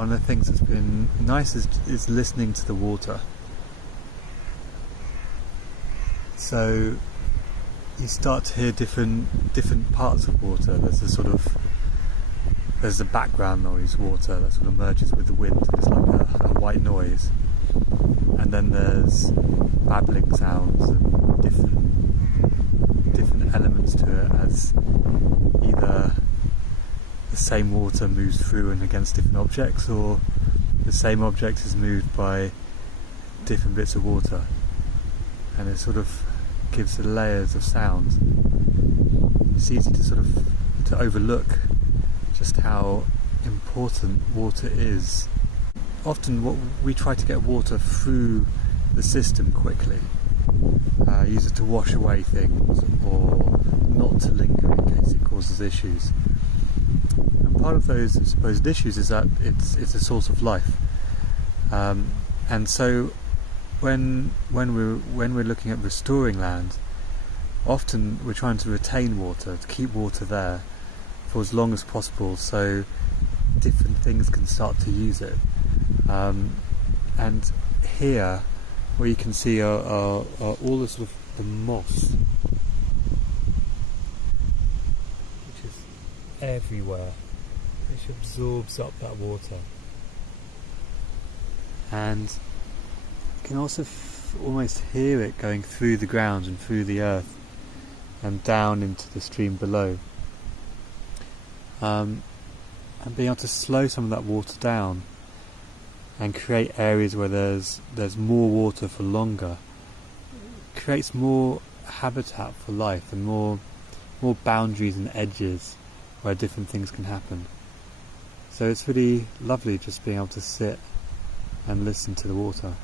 one of the things that's been nice is listening to the water. So you start to hear different parts of water. There's a background noise water that sort of merges with the wind, and it's like a white noise. And then there's babbling sounds and different elements to it, as either the same water moves through and against different objects, or the same object is moved by different bits of water, and it sort of gives the layers of sound. It's easy to overlook just how important water is. Often we try to get water through the system quickly, use it to wash away things or not to linger in case it causes issues. And part of those supposed issues is that it's a source of life, and so when we're looking at restoring land, often we're trying to retain water, to keep water there for as long as possible, so different things can start to use it. And here, what you can see are all the sort of the moss, which is everywhere, which absorbs up that water, and you can also almost hear it going through the ground and through the earth and down into the stream below. And being able to slow some of that water down and create areas where there's more water for longer creates more habitat for life and more boundaries and edges where different things can happen. So it's really lovely just being able to sit and listen to the water.